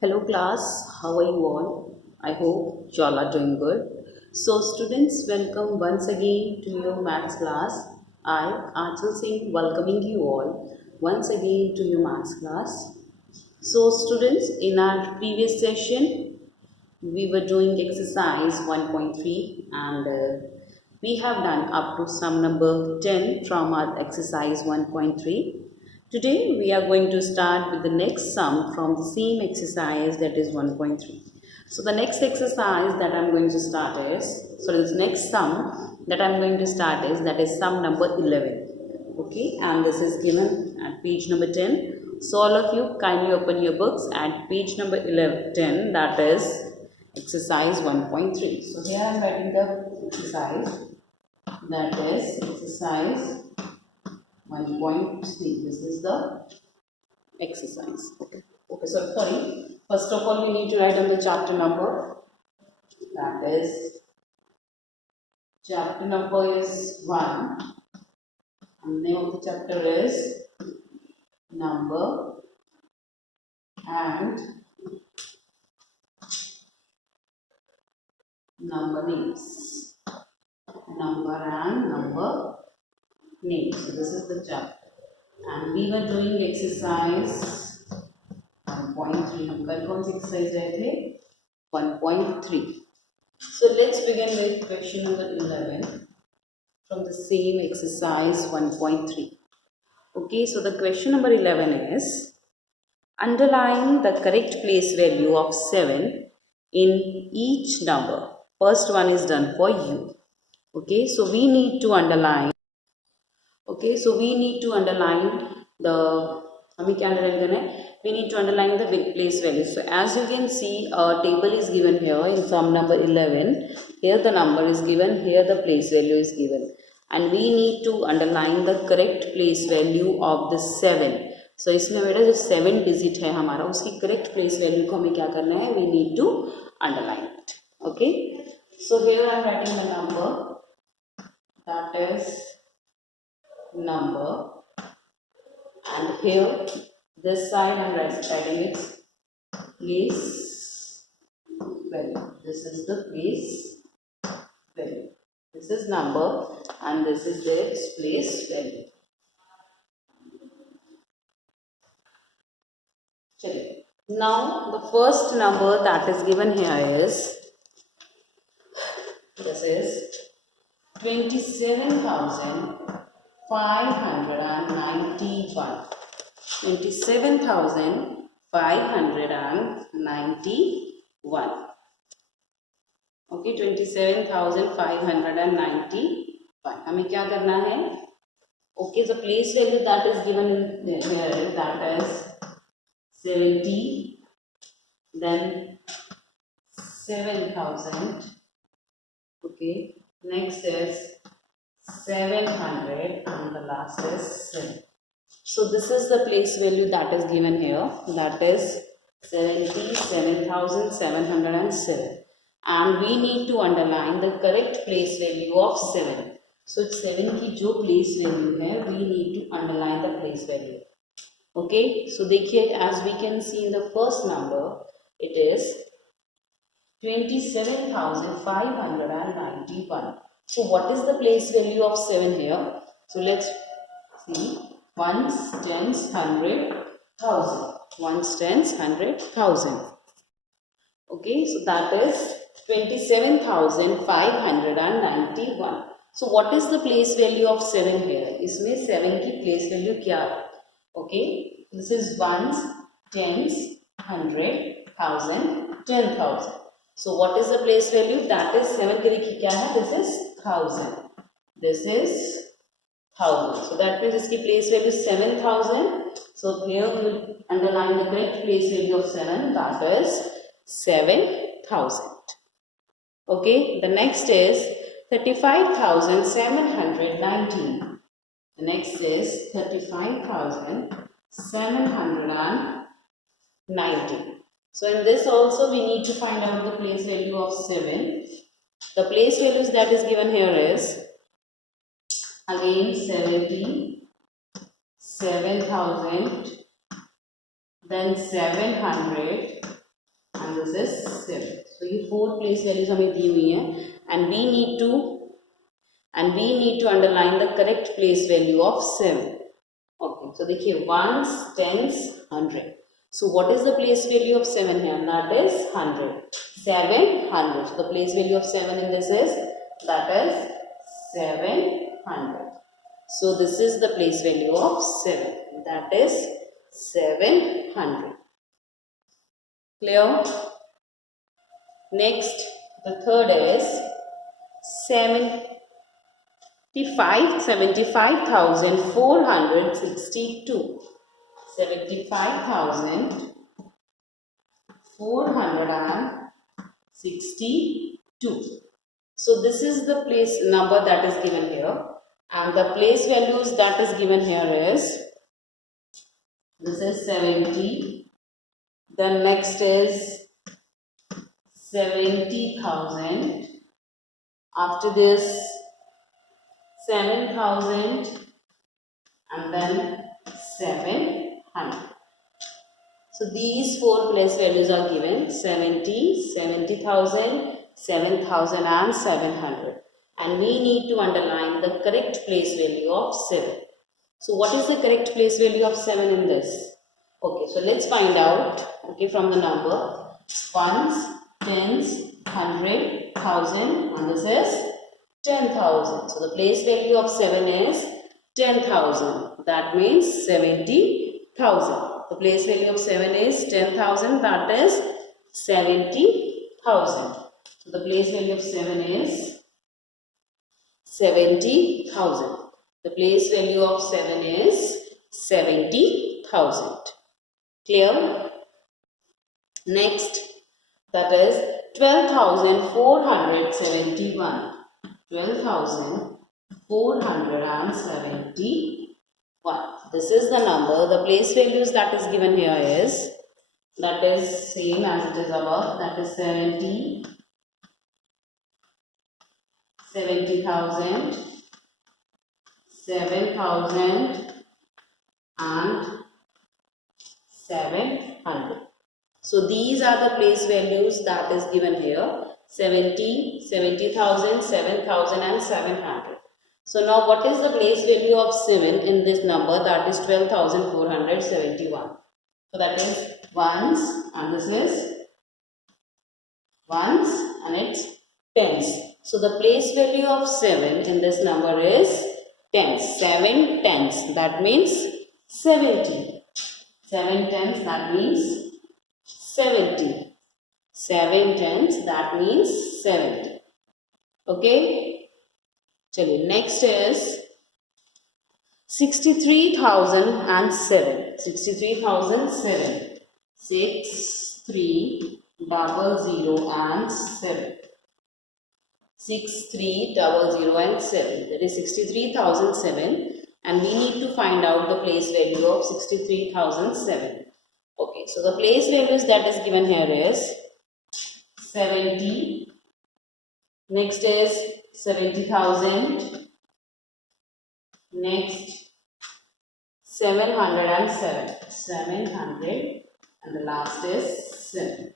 Hello class, how are you all? I hope you all are doing good. So students, welcome once again to your maths class. I, Anchal Singh, welcoming you all once again to your maths class. So students, in our previous session, we were doing exercise 1.3 and we have done up to sum number 10 from our exercise 1.3. Today we are going to start with the next sum from the same exercise, that is 1.3. So the next exercise that I am going to start is, the next sum that I am going to start is, that is sum number 11. Okay, and this is given at page number 10. So all of you kindly open your books at page number 11, 10, that is exercise 1.3. So here I am writing the exercise, that is exercise 1.3. This is the exercise. Okay, so sorry. First of all, we need to write on the chapter number. That is, chapter number is 1. And the name of the chapter is number and number names. Number and number names. So this is the chapter. And we were doing exercise 1.3. हम कल कौन सी exercise रहे थे? 1.3. So let's begin with question number 11 from the same exercise 1.3. Okay, so the question number 11 is, underline the correct place value of 7 in each number. First one is done for you. Okay, so we need to underline. Okay, so we need to underline the, we need to underline the place value. So as you can see, a table is given here in sum number 11. Here the number is given, here the place value is given. And we need to underline the correct place value of the 7. So इसमें बेटा जो 7 digit है हमारा, उसकी correct place value को हमें क्या करना है? We need to underline it. Okay, so here I am writing the number, that is number, and here this side I am writing its place value. This is the place value. This is number and this is its place value. Now the first number that is given here is, this is 27,591. 27,591. Okay, 27,591. हमें क्या करना है? Okay, the place value that is given in here, that is 70, then 7,000. Okay, next is 700 and the last is 7. So this is the place value that is given here, that is 77,707. And we need to underline the correct place value of 7. So 7 की जो place value है, we need to underline the place value. Okay, so देखिए, as we can see in the first number, it is 27,591. So what is the place value of 7 here? So let's see. Ones, tens, 100, 1000. Ones, tens, 100, 1000. Okay, so that is 27,591. So what is the place value of 7 here? इसमें 7 की place value क्या है? Okay, this is ones, tens, 100, 1000, 10,000. So what is the place value? That is 7 के देखिए क्या है? This is 1000. This is 1000. So that means इसकी place value is 7,000. So here we will underline the correct place value of 7. That is 7,000. Okay. The next is 35,719. The next is 35,790. So in this also we need to find out the place value of 7. The place values that is given here is again 70, 7,000, then 700, and this is 7. So ये 4 place values हमें दी हुई हैं and we need to underline the correct place value of 7. Okay, so देखिए ones, tens, 100. So what is the place value of 7 here? That is 100. 700. So the place value of 7 in this is, that is 700. So this is the place value of 7. That is 700. Clear? Next, the third is 75,462. 75,462. So this is the place number that is given here, and the place values that is given here is, this is 70, then next is 70,000, after this 7,000, and then 700. So these 4 place values are given: 70, 70,000, 7,000 and 700. And we need to underline the correct place value of 7. So what is the correct place value of 7 in this? Okay, so let's find out, okay, from the number ones, tens, 100, 1000, and this is 10,000. So the place value of 7 is 10,000. That means 70,000. The place value of 7 is 10,000. That is 70,000. So the place value of 7 is 70,000. The place value of 7 is 70,000. Clear? Next, that is 12,471. 12,471. This is the number. The place values that is given here is, that is same as it is above, that is 70, 70,000, 7,000 and 700. So these are the place values that is given here: 70, 70,000, 7,000 and 700. So now what is the place value of 7 in this number? That is 12,471. So that is ones, and this is ones, and it's tens. So the place value of 7 in this number is tens. 7 tens, that means 70. 7 tens, that means 70. 7 tens, that means 70. Okay. Chaliye, next is 63,007. 63,007. 63,007. 63,007. That is 63,007, and we need to find out the place value of 63,007. Okay, so the place values that is given here is 70. Next is 70,000. Next 707. 700, and the last is 7.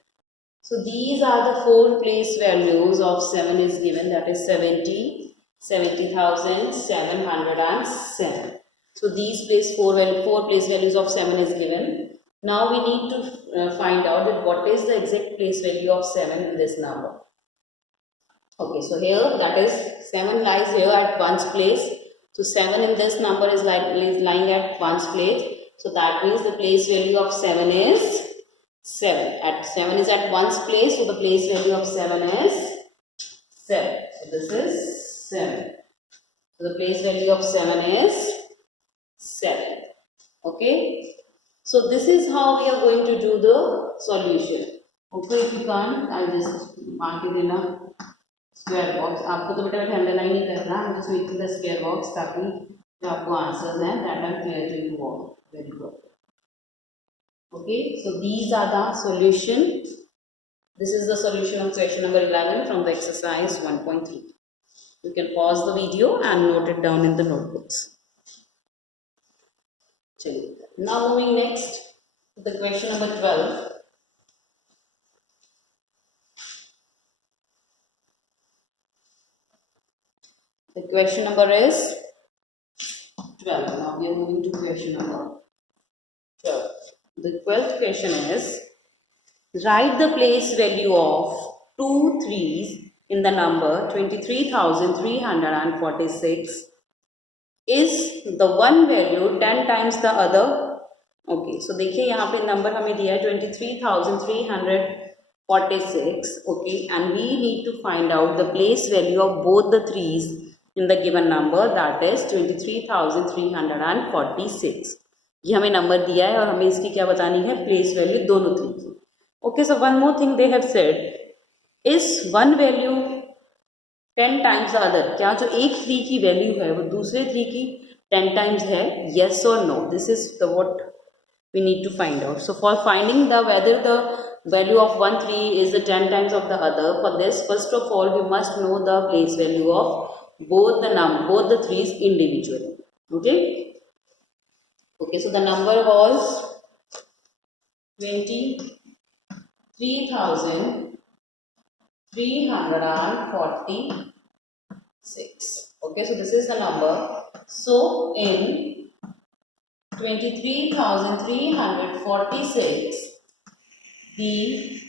So these are the 4 place values of 7 is given, that is 70, 70,000, 700 and 7. So these four place values of 7 is given. Now we need to find out that what is the exact place value of 7 in this number. Okay, so here that is 7 lies here at 1's place. So 7 in this number is lying at 1's place. So that means the place value of 7 is 7. 7 is at 1's place, so the place value of 7 is 7. So this is 7. So the place value of 7 is 7. Okay. So this is how we are going to do the solution. Okay, if you can't, I'll just mark it in a square box. आपको तो बेटा underline नहीं करना, I'm just making the square box ताकि जो आपको answers हैं that are clear to you all. Very good. Okay, so these are the solution. This is the solution of question number 11 from the exercise 1.3. You can pause the video and note it down in the notebooks. Now moving next to the question number 12. The question number is 12. Now we are moving to question number 12. The 12th question is, write the place value of two threes in the number 23,346. Is the one value 10 times the other? Okay so देखिए यहाँ पे number हमें दिया है 23,346. Okay and we need to find out the place value of both the threes in the given number that is 23,346. ये हमें number दिया है और हमें इसकी क्या बतानी है, प्लेस वैल्यू दोनों थ्री की. Okay so one more thing they have said, is one value 10 times the other. क्या जो एक थ्री की वैल्यू है वो दूसरे थ्री की 10 टाइम्स है, yes or no? This is the what we need to find out. So for finding the whether the value of one tree is the 10 times of the other, for this first of all we must know the place value of both the threes individually. Okay, so the number was 23,346. Okay, so this is the number. So in 23,346, the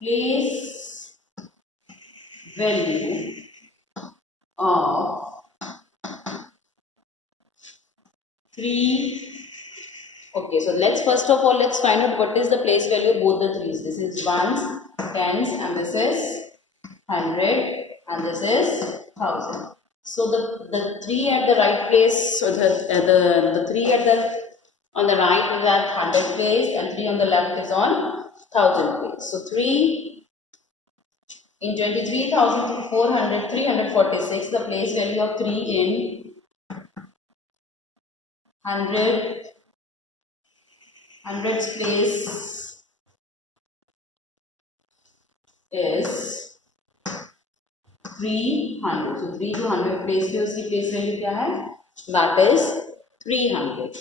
place value of three. Okay, so let's first of all let's find out what is the place value of both the threes. This is ones, tens, and this is 100, and this is 1000. So the three at the right place, so the three at the on the right is at 100 place, and three on the left is on 1000 place. So 3 in 23,346, the place value of 3 in 100's place is 300. So 3 to 100 place पे उसकी place value क्या है? That is 300.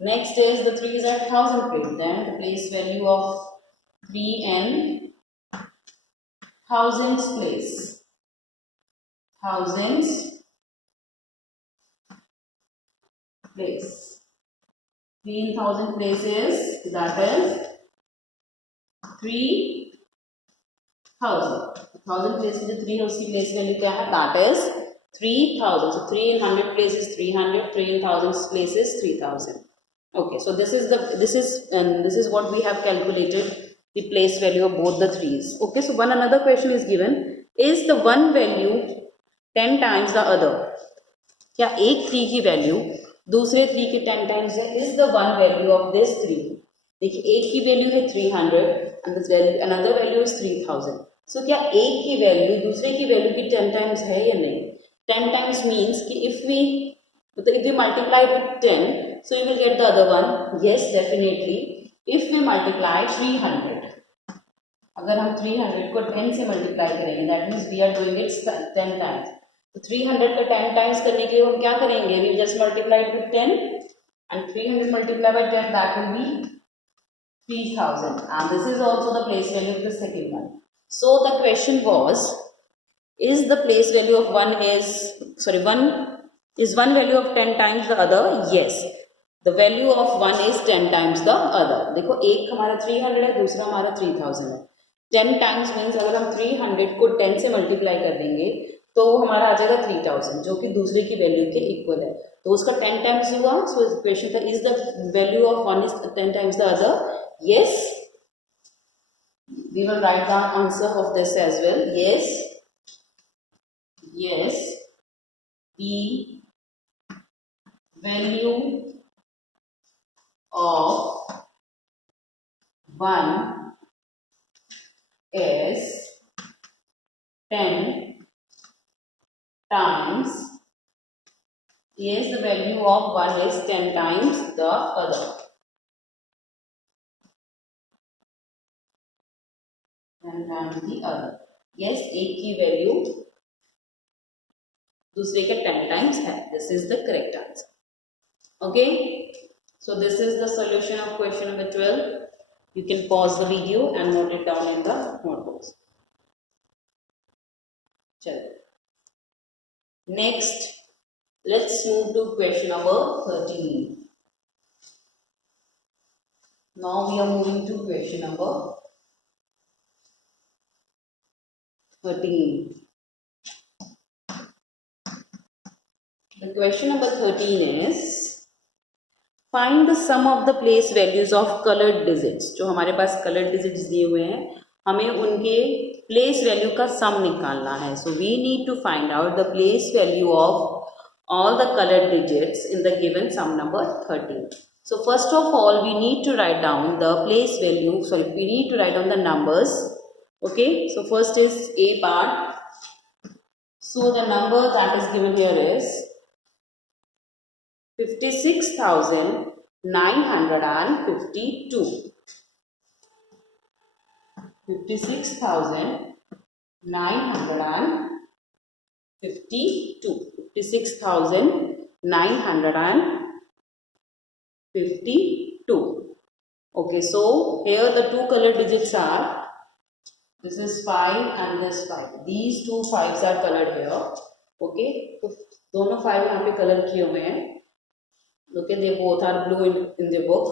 Next is the 3 is at 1000 place. Then the place value of 3 in 1000's place. 1000's place. 3 in 1000 places, that is 3,000. 1000 place में जो 3 है उसकी place value क्या है? That is 3,000. So 3 in 100 places 300, 3 in 1000 places 3,000. Okay, so this is what we have calculated the place value of both the threes. Okay, so another question is given, is the one value 10 times the other? क्या एक three की value दूसरे three के 10 times है? Is the one value of this three. देखिए एक की value है 300 and this value another value is 3000. सो क्या एक की वैल्यू दूसरे की वैल्यू की 10 टाइम्स है या नहीं? 10 टाइम्स मीन्स कि if we multiply with 10, so you will get the other one. Yes, definitely. If we multiply 300, अगर हम 300 को 10 से मल्टीप्लाई करेंगे, that means we are doing it 10 times. तो 300 का 10 टाइम्स करने के लिए हम क्या करेंगे? We just multiply it with 10, and 300 multiplied by 10, that will be 3000. And this is also the place value of the second one. So the question was, is the place value of one value of 10 times the other? Yes. The value of one is 10 times the other. देखो एक हमारा 300 है, दूसरा हमारा 3000 है. 10 times means अगर हम 300 को 10 से मल्टीप्लाई कर देंगे तो हमारा आ जाएगा 3000, जो कि दूसरे की वैल्यू के इक्वल है. तो उसका 10 टाइम्स हुआ. सो क्वेश्चन था, is the value of one is 10 times the other? Yes. We will write the answer of this as well. Yes. The value of one is 10 times. Yes, the value of one is 10 times the other. 10 times the other. Yes, एक की value दूसरे के 10 times है. This is the correct answer. Okay, so this is the solution of question number 12. You can pause the video and note it down in the notebooks. चलो next let's move to question number 13. Now we are moving to question number 13. The question number 13 is find the sum of the place values of colored digits. जो हमारे पास colored digits दिए हुए हैं हमें उनके place value का sum निकालना है. So we need to find out the place value of all the colored digits in the given sum number 13. So first of all we need to write down the place value. Sorry, we need to write down the numbers. Okay, so first is A part. So the number that is given here is 56,952. 56,952. 56,952. Okay, so here the two colored digits are, this is 5 and this 5. These two 5s are colored here. Okay, so दोनों 5 यहाँ पे color किए हुए हैं. Okay, they both are blue in the book.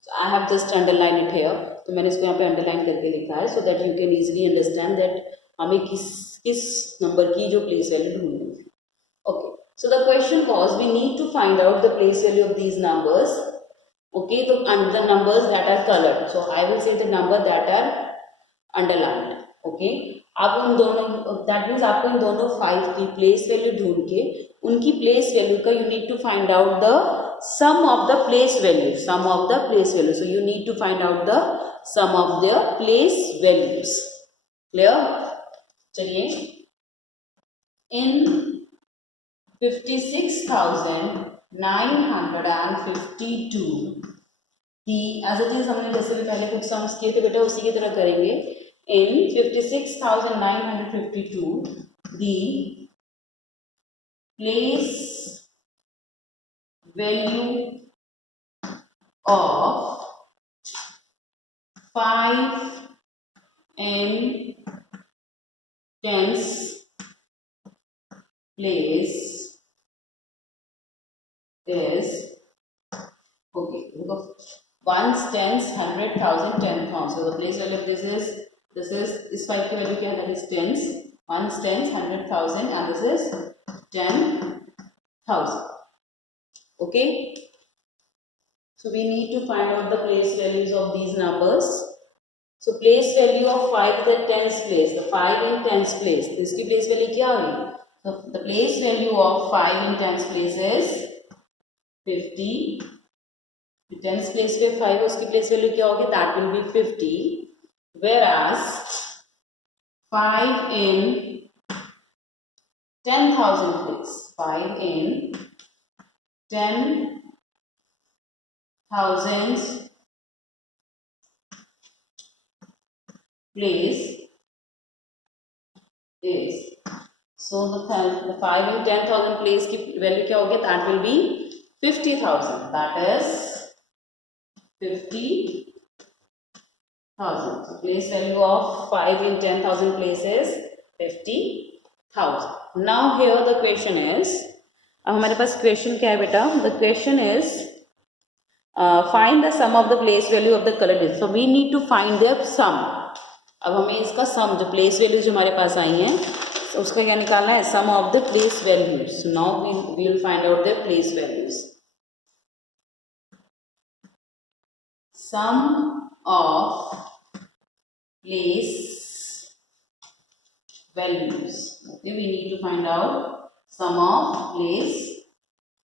So I have just underlined it here. तो मैंने इसको यहाँ पे underline करके लिखा है so that you can easily understand that हमें किस नंबर की जो प्लेस वैल्यू ढूंढनी है. Okay, so the question was we need to find out the place value of these numbers. Okay, so and the numbers that are colored. So I will say the number that are underlined. Okay, आप उन दोनों that means आपको इन दोनों 5 की place value ढूंढ के उनकी place value का you need to find out the sum of the place value. Sum of the place value. So you need to find out the sum of their place values. Clear? चलिए, in 56,952 the as it is हमने जैसे भी पहले कुछ sums किए थे बेटा उसी की तरह करेंगे. In 56,952 the place value of 5 and tens place is okay. Ones, tens, 100,000, 10,000. So the place value of this is 5 की value क्या है? That is tens. Ones, tens, 100,000 and this is 10,000. Okay. So we need to find out the place values of these numbers. So place value of 5 in the tens place. The 5 in tens place. इसकी place value क्या होगी? So the place value of 5 in tens place is 50. The tens place पे 5 उसकी place value क्या होगी? That will be 50. Whereas 5 in 10,000 place. 5 in 10,000 place is, so the 5 in 10,000 place की value क्या होगी? That will be 50,000. That is 50,000. So place value of 5 in 10,000 place is 50,000. Now here the question is, अब हमारे पास question क्या है बेटा? The question is find the sum of the place value of the colored digits. So we need to find their sum. अब हमें इसका सम जो place values जो हमारे पास आई हैं तो उसका क्या निकालना है? Sum of the place values. Now we will find out the place values. Sum of place values. Okay, we need to find out sum of place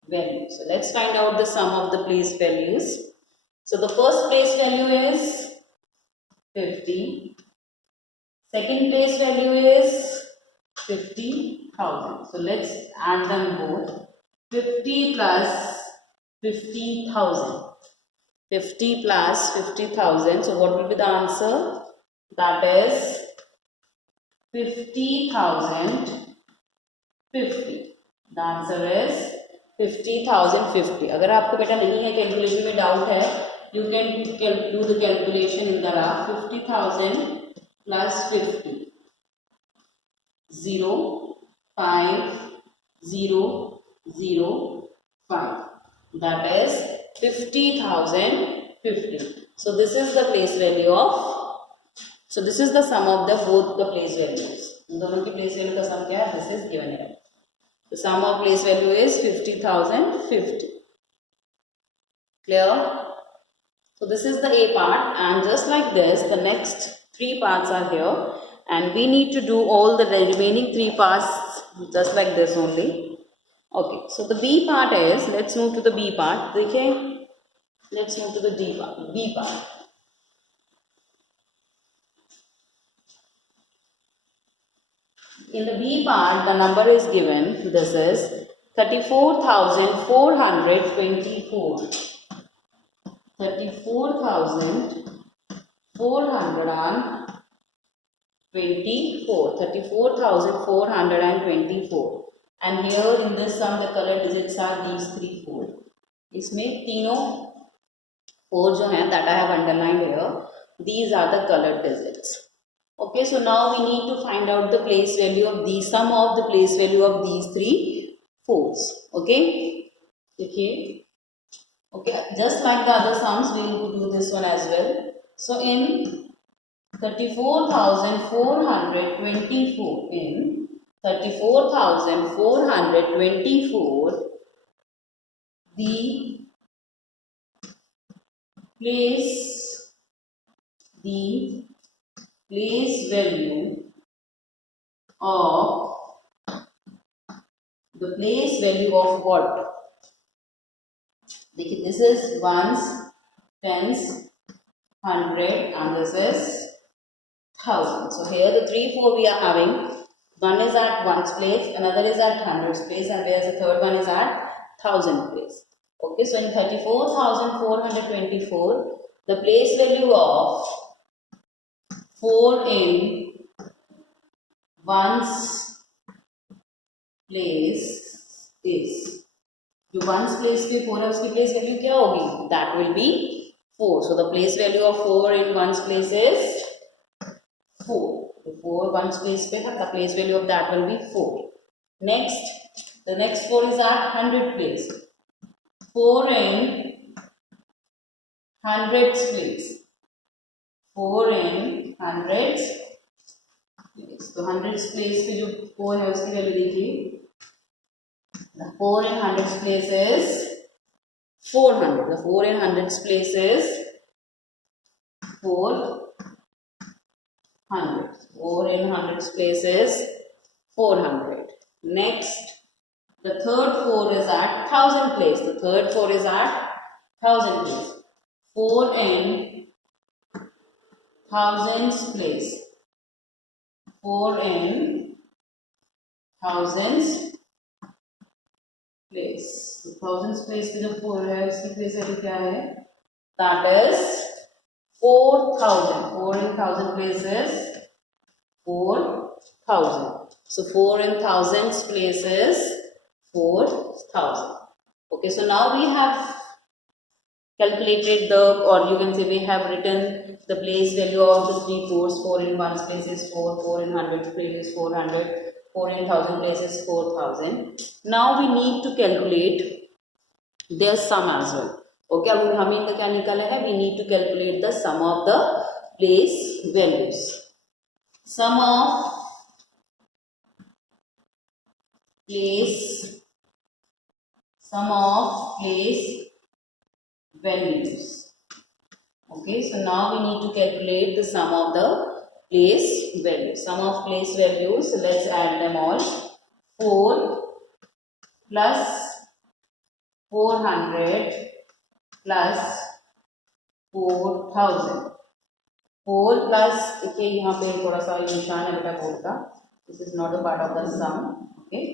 values. So let's find out the sum of the place values. So the first place value is 50. Second place value is 50,000. So let's add them both. 50 plus 50,000. 50 plus 50,000. So what will be the answer? That is 50,050. The answer is 50,050. अगर आपको बेटा नहीं है calculation में doubt है, you can do the calculation in the graph. 50,000 plus 50. 0 5 0 0 5. That is 50,050. So this is the place value of. So this is the sum of the both the place values. इन दोनों की place value का sum क्या है? This is given here. The sum of place value is 50,050. Clear? So this is the A part, and just like this, the next three parts are here, and we need to do all the remaining three parts just like this only. Okay, so the B part is, let's move to the B part. Okay, let's move to the D part. B part. In the B part, the number is given. This is 34,424. 34,424. And here in this sum, the color digits are these 3 4. इसमें तीनों 4 जो हैं that I have underlined here, these are the colored digits. Okay, so now we need to find out the place value of these, sum of the place value of these 3 4s. Okay, okay, okay. Just like the other sums, we will do this one as well. So in 34,424, in 34,424, the place value of what? This is ones, tens, 100, and this is 1000. So here the 3 4 we are having. One is at ones place, another is at hundreds place, and whereas the third one is at 1000 place. Okay, so in 34,424, the place value of 4 in ones place is, जो ones place पे 4 है उसकी place value क्या होगी? That will be 4. So the place value of 4 in ones place is 4. The 4 ones place पे है, the place value of that will be 4. Next, the next 4 is at 100 place. 4 in hundreds place. 4 in hundreds place. तो hundreds place पे जो 4 है उसकी value देखिए. The 4 in hundreds place is 400. The 4 in hundreds place is 400. 4 in hundreds place is 400. Next, the third 4 is at 1000 place. The third 4 is at 1000 place. 4 in thousands place. 4 in thousands place. So thousands place पे जो 4 है उसकी place value क्या है? That is 4,000. 4 in 1000 place is 4,000. So 4 in thousands place is 4,000. Okay, so now we have calculated the, or you can say we have written the place value of the 3 4s. 4 in ones place is 4, 4 in hundreds place is 400, 4 in 1000 place is 4000. Now we need to calculate their sum as well. Okay, अब हमें इनका क्या निकाला है? We need to calculate the sum of the place values. Sum of place values. Okay, so now we need to calculate the sum of the place values. Sum of place values, so let's add them all. 4 plus 400 plus 4000. 4 plus, देखिए यहाँ पे थोड़ा सा निशान है बेटा 4 का. This is not a part of the sum. Okay,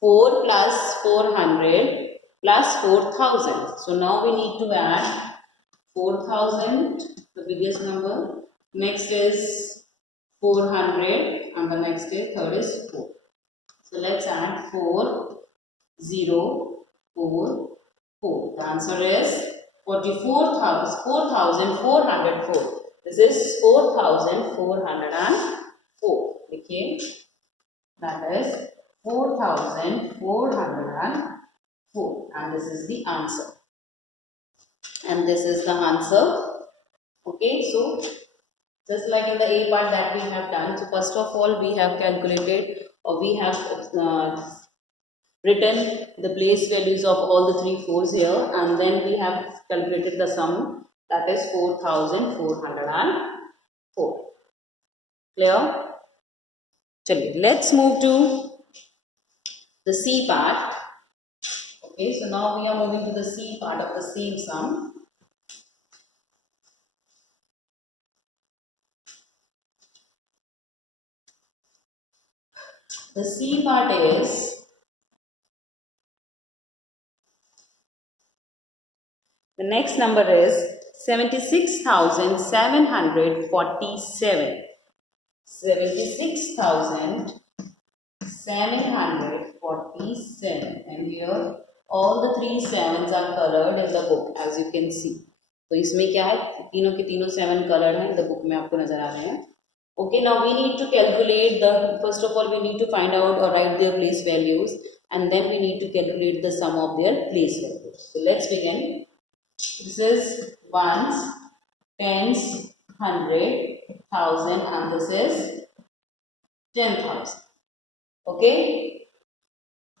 4 plus 400 plus 4000. So now we need to add 4,000, the biggest number. Next is 400, and the next is third is 4. So let's add 4,044. The answer is 4,404. This is 4,404. देखिए That is 4404, and this is the answer. And this is the answer. Okay, so just like in the A part that we have done, so first of all we have calculated, or we have written the place values of all the three fours here, and then we have calculated the sum, that is 4404. Clear? Chaliye, let's move to the C part. Okay, so now we are moving to the C part of the same sum. The C part is, the next number is 76,747. 76,747, and here all the three sevens are colored in the book, as you can see. तो इसमें क्या है, तीनों के तीनों seven coloured हैं, the book में आपको नजर आ रहे हैं. Okay, now we need to calculate the, first of all we need to find out or write their place values, and then we need to calculate the sum of their place values. So let's begin. This is ones, tens, 100, 1000, and this is 10,000. Okay,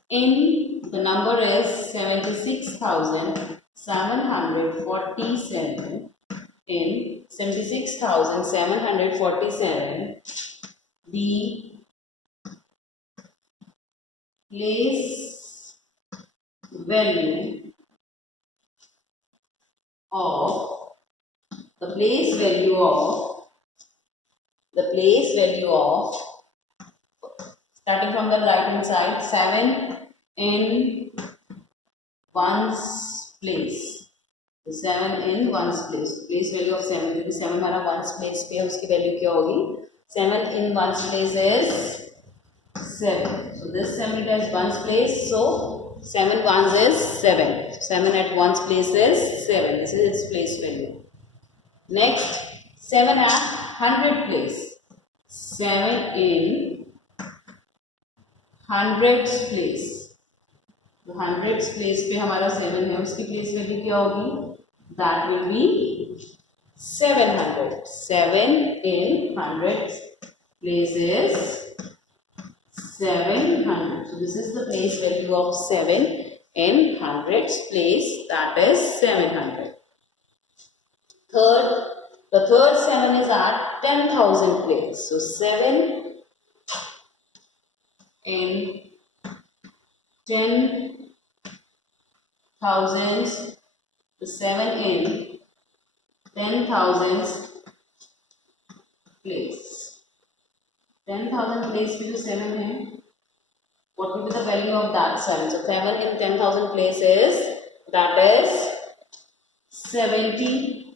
in the number is 76,747. In 76,747, the place value of starting from the right hand side, 7 in ones place. तो 7 in ones place, place value of 7, क्योंकि 7 हमारा ones place पे है, उसकी value क्या होगी? 7 in ones place is 7. So this 7 as ones place, so 7 ones is 7. 7 at ones place is 7. This is its place value. Next, 7 at 100 place. 7 in hundreds place. तो hundreds place पे हमारा 7 है, उसकी place value क्या होगी? That will be 700. 7 in hundreds place is 700. So this is the place value of 7 in hundreds place, that is 700. The third 7 is at 10,000 place. So 7 in 10,000s, the 7 in 10,000s place. 10,000 place पे जो 7 है, what will be the value of that 7? So 7 in 10,000 place is, that is 70,000.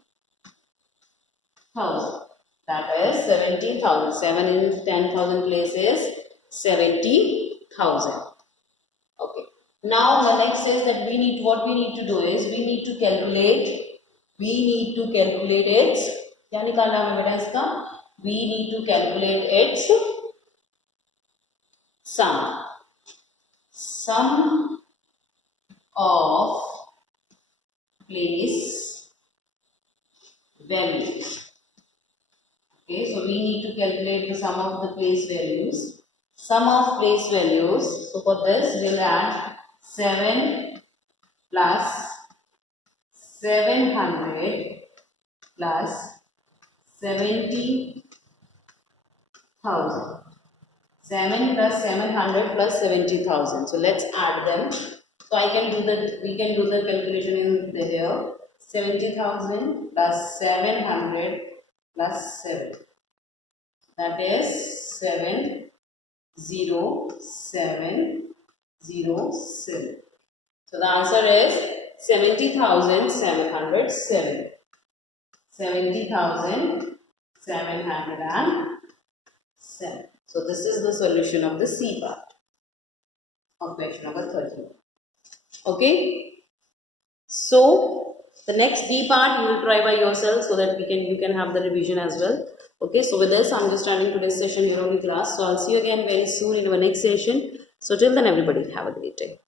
That is 70,000. 7 in 10,000 place is 70,000. Okay. Now the next is that what we need to do is we need to calculate its, क्या निकालना है बेटा इसका? We need to calculate its sum of place values. Okay, so we need to calculate the sum of the place values. Sum of place values. So for this we will add 7 plus 700 plus 70,000. 7 plus 700 plus 70,000. So let's add them. So we can do the calculation in here. 70,000 plus 700 plus 7. That is 70707. So the answer is 70,707. 70,707. So this is the solution of the C part of question number 13. Okay. So The next D part you will try by yourself so that you can have the revision as well. Okay, so with this I'm just starting today's session here on the class. So I'll see you again very soon in our next session. So till then everybody have a great day.